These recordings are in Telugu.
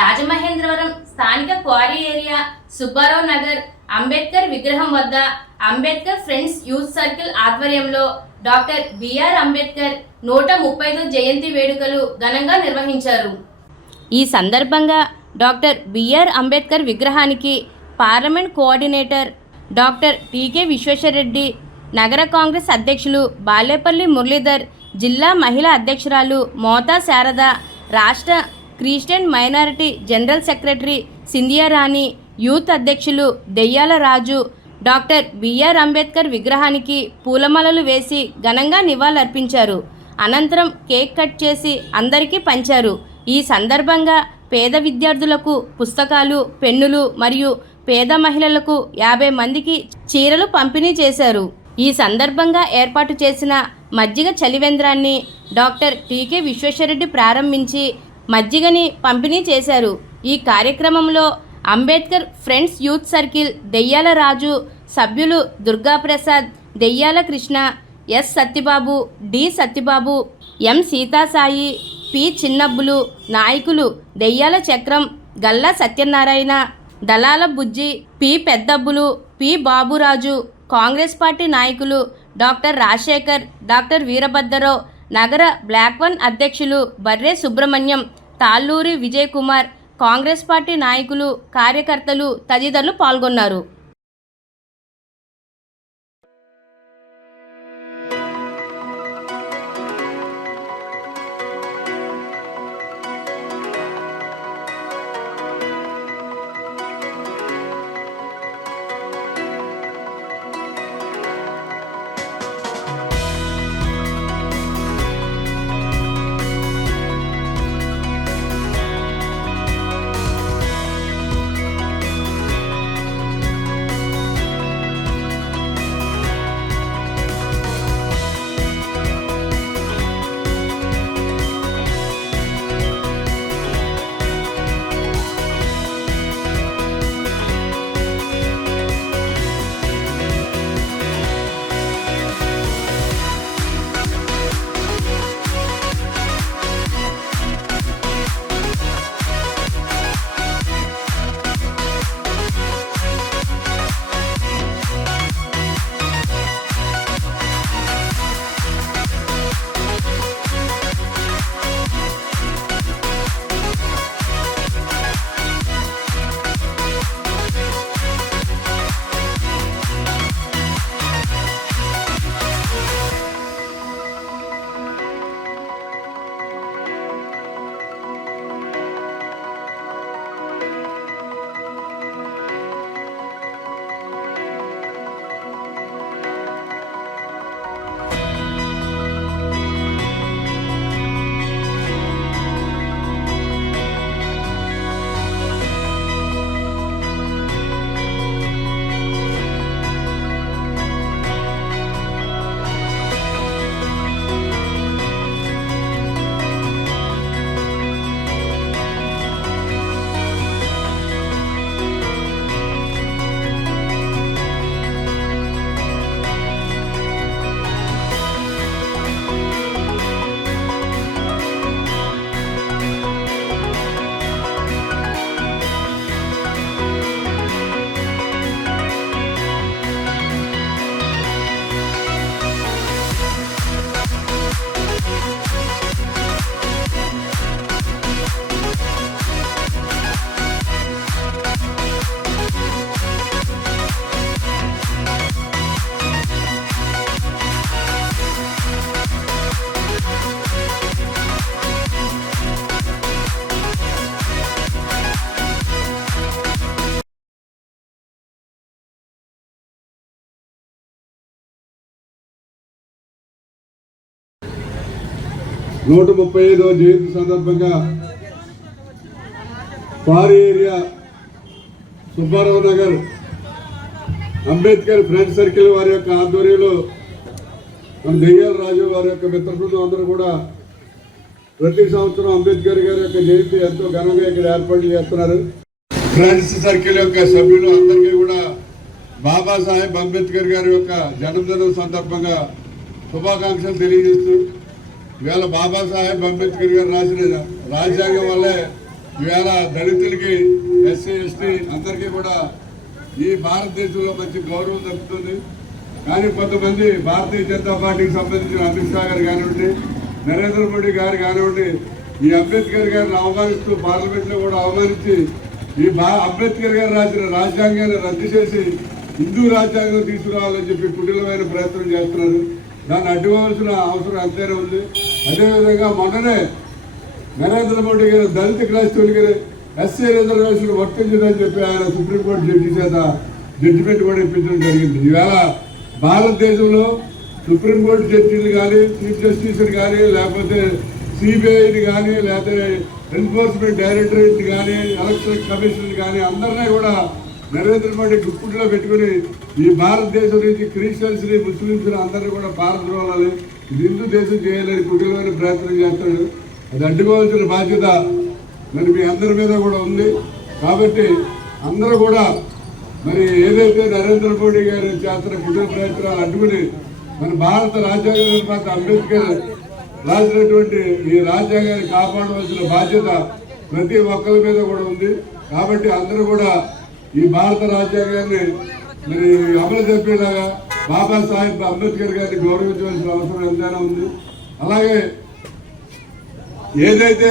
రాజమహేంద్రవరం స్థానిక క్వారీ ఏరియా సుబ్బారావు నగర్ అంబేద్కర్ విగ్రహం వద్ద అంబేద్కర్ ఫ్రెండ్స్ యూత్ సర్కిల్ ఆధ్వర్యంలో డాక్టర్ బిఆర్ అంబేద్కర్ 135వ జయంతి వేడుకలు ఘనంగా నిర్వహించారు. ఈ సందర్భంగా డాక్టర్ బిఆర్ అంబేద్కర్ విగ్రహానికి parliament coordinator doctor TK Visweswarareddy, నగర కాంగ్రెస్ అధ్యక్షులు బాలేపల్లి మురళీధర్, జిల్లా మహిళా అధ్యక్షురాలు మోతా శారద, రాష్ట్ర Christian minority general secretary Scindia Rani, youth అధ్యక్షులు దెయ్యాల రాజు డాక్టర్ బిఆర్ అంబేద్కర్ విగ్రహానికి పూలమాలలు వేసి ఘనంగా నివాళులర్పించారు. అనంతరం కేక్ కట్ చేసి అందరికీ పంచారు. ఈ సందర్భంగా పేద విద్యార్థులకు పుస్తకాలు, పెన్నులు మరియు పేద మహిళలకు 50 మందికి చీరలు పంపిణీ చేశారు. ఈ సందర్భంగా ఏర్పాటు చేసిన మజ్జిగ చలివేంద్రాన్ని డాక్టర్ టీకే విశ్వేశ్వరరెడ్డి ప్రారంభించి మజ్జిగని పంపిణీ చేశారు. ఈ కార్యక్రమంలో అంబేద్కర్ ఫ్రెండ్స్ యూత్ సర్కిల్ దెయ్యాల రాజు సభ్యులు Durgaprasad, Deyyala Krishna, S Satyababu, D Satyababu, M Seethasai, P Chinnabbulu, నాయకులు Deyyala Chakram, Galla Satyanarayana, Dalala Bujji, P Peddabbulu, P Baburaju, Congress party నాయకులు డాక్టర్ రాజశేఖర్, డాక్టర్ వీరభద్రరావు, నగర బ్లాక్ 1 అధ్యక్షులు బర్రే సుబ్రహ్మణ్యం, తాళ్ళూరి విజయ్ కుమార్, కాంగ్రెస్ పార్టీ నాయకులు, కార్యకర్తలు తదితరులు పాల్గొన్నారు. నూట 35వ జయంతి సందర్భంగా quarry area Subbarao Nagar Ambedkar friends circle వారి యొక్క ఆధ్వర్యంలో మన దెయ్యాల రాజు వారి యొక్క మిత్ర బృందం అందరూ కూడా ప్రతి సంవత్సరం అంబేద్కర్ గారి యొక్క జయంతి ఎంతో ఘనంగా ఇక్కడ ఏర్పాట్లు చేస్తున్నారు. ఫ్రెండ్స్ సర్కిల్ యొక్క సభ్యులు అందరికీ కూడా బాబాసాహెబ్ అంబేద్కర్ గారి యొక్క జన్మదినం సందర్భంగా శుభాకాంక్షలు తెలియజేస్తూ ఇవాళ బాబాసాహెబ్ అంబేద్కర్ గారు రాసిన రాజ్యాంగం వల్లే ఇవాళ దళితులకి, ఎస్సీ ఎస్టీ అందరికీ కూడా ఈ భారతదేశంలో మంచి గౌరవం దక్కుతుంది. కానీ కొంతమంది భారతీయ జనతా పార్టీకి సంబంధించిన అమిత్ షా గారు కానివ్వండి, నరేంద్ర మోడీ గారు కానివ్వండి, ఈ అంబేద్కర్ గారిని అవమానిస్తూ పార్లమెంట్లో కూడా అవమానించి ఈ అంబేద్కర్ గారు రాసిన రాజ్యాంగాన్ని రద్దు చేసి హిందూ రాజ్యాంగం తీసుకురావాలని చెప్పి కుటిలమైన ప్రయత్నం చేస్తున్నారు. దాన్ని అడ్డుకోవాల్సిన అవసరం అంతేనే ఉంది. అదేవిధంగా మొన్ననే నరేంద్ర మోడీ గారు దళిత క్రైస్తవులకి ఎస్సీ రిజర్వేషన్ వర్తించదని చెప్పి ఆయన సుప్రీంకోర్టు జడ్జి చేత జడ్జిమెంట్ కూడా ఇప్పించడం జరిగింది. ఈవేళ భారతదేశంలో సుప్రీంకోర్టు జడ్జీలు కానీ, చీఫ్ జస్టిస్ని కానీ, లేకపోతే సిబిఐని కానీ, లేకపోతే ఎన్ఫోర్స్మెంట్ డైరెక్టరేట్ కానీ, ఎలక్షన్ కమిషన్ కానీ అందరినీ కూడా నరేంద్ర మోడీ గుప్పుట్లో పెట్టుకుని ఈ భారతదేశం నుంచి క్రిస్టియన్స్ని, ముస్లింస్ని అందరినీ కూడా పారద్రోలాలి, ఇది హిందూ దేశం చేయాలని కుటిలమైన ప్రయత్నం చేస్తాడు. అది అడ్డుకోవాల్సిన బాధ్యత మరి మీ అందరి మీద కూడా ఉంది. కాబట్టి అందరూ కూడా మరి ఏదైతే నరేంద్ర మోడీ గారు చేస్తున్న కుటుంబ ప్రయత్నాలు అడ్డుకుని మన భారత రాజ్యాంగ నిర్మాత అంబేద్కర్ రాసినటువంటి ఈ రాజ్యాంగాన్ని కాపాడవలసిన బాధ్యత ప్రతి ఒక్కరి మీద కూడా ఉంది. కాబట్టి అందరూ కూడా ఈ భారత రాజ్యాంగాన్ని మరి అమలు జరిపేలాగా బాబాసాహెబ్ అంబేద్కర్ గారిని గౌరవించవలసిన అవసరం ఎంతైనా ఉంది. అలాగే ఏదైతే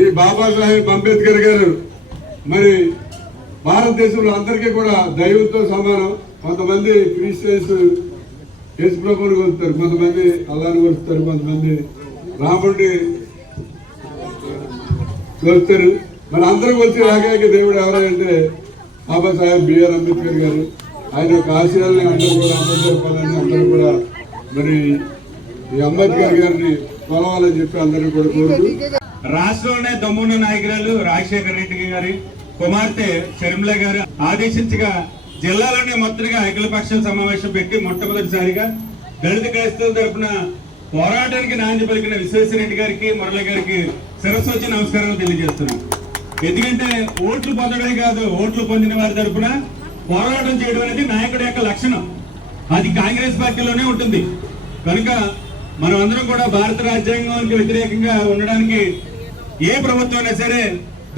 ఈ బాబాసాహెబ్ అంబేద్కర్ గారు మరి భారతదేశంలో అందరికీ కూడా దైవంతో సమానం. కొంతమంది క్రిస్టియన్స్ యేసు ప్రభువుని కొలుస్తారు, కొంతమంది అల్లాని కొలుస్తారు, కొంతమంది రాముడిని కొలుస్తారు. మన అందరూ కొలిచి ఏకైక దేవుడు ఎవరంటే బాబాసాహెబ్ బిఆర్ అంబేద్కర్ గారు. ఆయన యొక్క ఆశయాల్ని అందరూ కూడా అమలు జరపాలని, అందరూ కూడా మరి ఈ అంబేద్కర్ గారిని కొలవాలని చెప్పి అందరూ కూడా కోరుతూ రాష్ట్రంలోనే దమ్మున్న నాయకురాలు రాజశేఖర రెడ్డి గారి కుమార్తె షర్మిల గారు ఆదేశించగా జిల్లాలోనే మొత్తంగా అఖిలపక్ష సమావేశం పెట్టి మొట్టమొదటిసారిగా దళిత క్రైస్తవుల తరఫున పోరాటానికి నాంది పలికిన విశ్వేశ్వరరెడ్డి గారికి, మురళి గారికి శిరస్సు వచ్చి నమస్కారాలు తెలియజేస్తున్నాం. ఎందుకంటే ఓట్లు పొందడమే కాదు, ఓట్లు పొందిన వారి తరఫున పోరాటం చేయడం అనేది నాయకుడి యొక్క లక్షణం. అది కాంగ్రెస్ పార్టీలోనే ఉంటుంది. కనుక మనం అందరం కూడా భారత రాజ్యాంగానికి వ్యతిరేకంగా ఉండడానికి ఏ ప్రభుత్వం అయినా సరే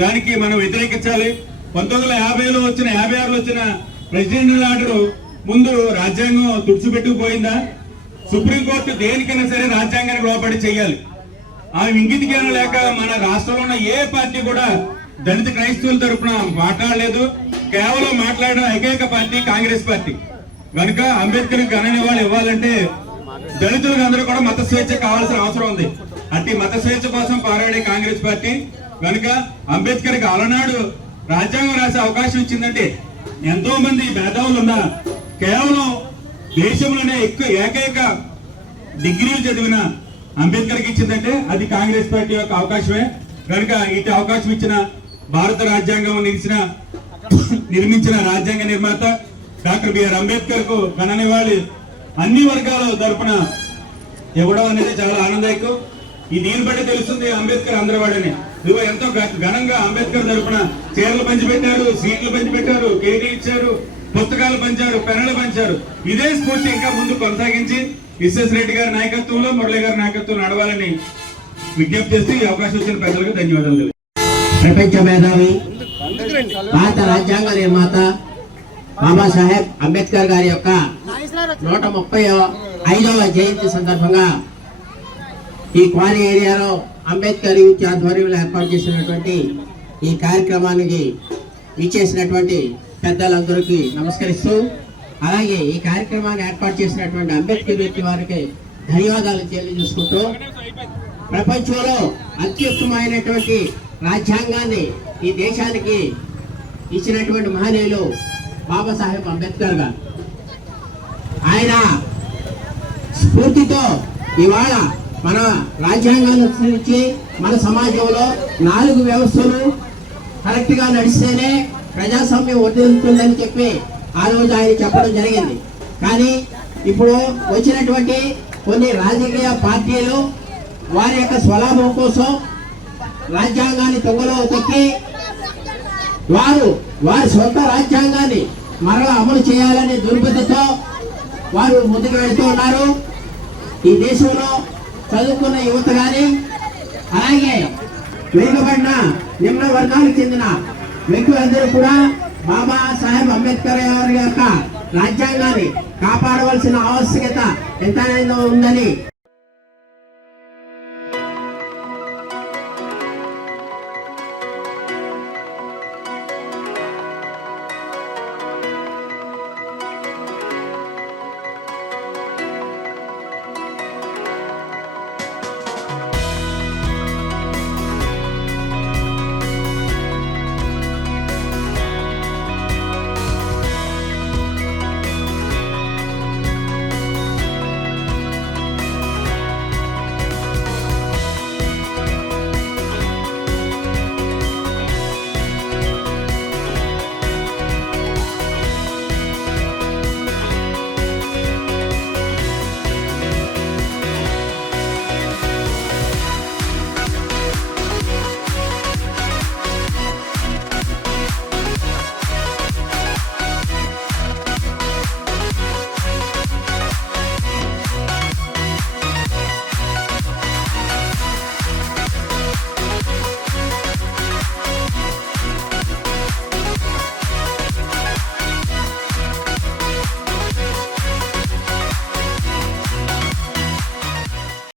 దానికి మనం వ్యతిరేకించాలి. 1950లో వచ్చిన 56లో వచ్చిన ప్రెసిడెంట్ ఆర్డర్ ముందు రాజ్యాంగం తుడిచిపెట్టుకుపోయిందా? సుప్రీంకోర్టు దేనికైనా సరే రాజ్యాంగానికి లోబడి చేయాలి. ఆ ఇంగిత జ్ఞానం లేక మన రాష్ట్రంలో ఉన్న ఏ పార్టీ కూడా దళిత క్రైస్తవుల తరఫున మాట్లాడలేదు. కేవలం మాట్లాడిన ఏకైక పార్టీ కాంగ్రెస్ పార్టీ. కనుక అంబేద్కర్ ఘన నివాళులు ఇవ్వాలంటే దళితులకు అందరూ కూడా మత స్వేచ్ఛ కావాల్సిన అవసరం ఉంది. అట్టి మత స్వేచ్ఛ కోసం పోరాడే కాంగ్రెస్ పార్టీ కనుక అంబేద్కర్ కి అలనాడు రాజ్యాంగం రాసే అవకాశం ఇచ్చిందంటే ఎంతో మంది మేధావులు ఉన్నా కేవలం దేశంలోనే ఏకైక డిగ్రీలు చదివిన అంబేద్కర్ కి ఇచ్చిందంటే అది కాంగ్రెస్ పార్టీ యొక్క అవకాశమే. కనుక ఇటు అవకాశం ఇచ్చిన భారత రాజ్యాంగం నిర్మించిన రాజ్యాంగ నిర్మాత డాక్టర్ బిఆర్ అంబేద్కర్ కు ఘన నివాళి అన్ని వర్గాల తరపున ఇవ్వడం అనేది చాలా ఆనందదాయకం. ఈ దీని బట్టి తెలుస్తుంది అంబేద్కర్ అందరివాడని. ఇదిగో ఎంతో ఘనంగా అంబేద్కర్ తరపున చీరలు పంచిపెట్టారు, సీట్లు పంచిపెట్టారు, కేటీ ఇచ్చారు, పుస్తకాలు పంచారు, పెన్నులు పంచారు. ఇదే స్ఫూర్తి ఇంకా ముందు కొనసాగించి విశ్వేశ్వరరెడ్డి గారి నాయకత్వంలో, మురళి గారి నాయకత్వం నడవాలని విజ్ఞప్తి చేస్తూ ఈ అవకాశం వచ్చిన పెద్దలకు ధన్యవాదాలు. ప్రపంచ మేధావి, భారత రాజ్యాంగ నిర్మాత బాబాసాహెబ్ అంబేద్కర్ గారి యొక్క 135వ జయంతి సందర్భంగా ఈ క్వారీ ఏరియాలో అంబేద్కర్ యూత్ ఆధ్వర్యంలో ఏర్పాటు చేసినటువంటి ఈ కార్యక్రమానికి విచ్చేసినటువంటి పెద్దలందరికీ నమస్కరిస్తూ, అలాగే ఈ కార్యక్రమాన్ని ఏర్పాటు చేసినటువంటి అంబేద్కర్ యూత్ వారికి ధన్యవాదాలు తెలియజేసుకుంటూ, ప్రపంచంలో అత్యుత్తమైనటువంటి రాజ్యాంగాన్ని ఈ దేశానికి ఇచ్చినటువంటి మహనీయులు బాబాసాహెబ్ అంబేద్కర్ గారు. ఆయన స్ఫూర్తితో ఇవాళ మన రాజ్యాంగాన్ని అనుసరించి మన సమాజంలో 4 వ్యవస్థలు కరెక్ట్ గా నడిస్తేనే ప్రజాస్వామ్యం వర్ధిల్లుతుందని చెప్పి ఆ రోజు ఆయన చెప్పడం జరిగింది. కానీ ఇప్పుడు వచ్చినటువంటి కొన్ని రాజకీయ పార్టీలు వారి యొక్క స్వలాభం కోసం రాజ్యాంగాన్ని తొంగలో తొక్కి వారి సొంత రాజ్యాంగాన్ని మరలా అమలు చేయాలనే దుర్బుద్ధితో వారు ముందుకు వెళ్తూ ఉన్నారు. ఈ దేశంలో చదువుకున్న యువత కానీ, అలాగే వెనుకబడిన నిమ్న వర్గాలకు చెందిన వ్యక్తులందరూ కూడా బాబా సాహెబ్ అంబేద్కర్ గారి యొక్క రాజ్యాంగాన్ని కాపాడవలసిన ఆవశ్యకత ఎంతైనా ఉందని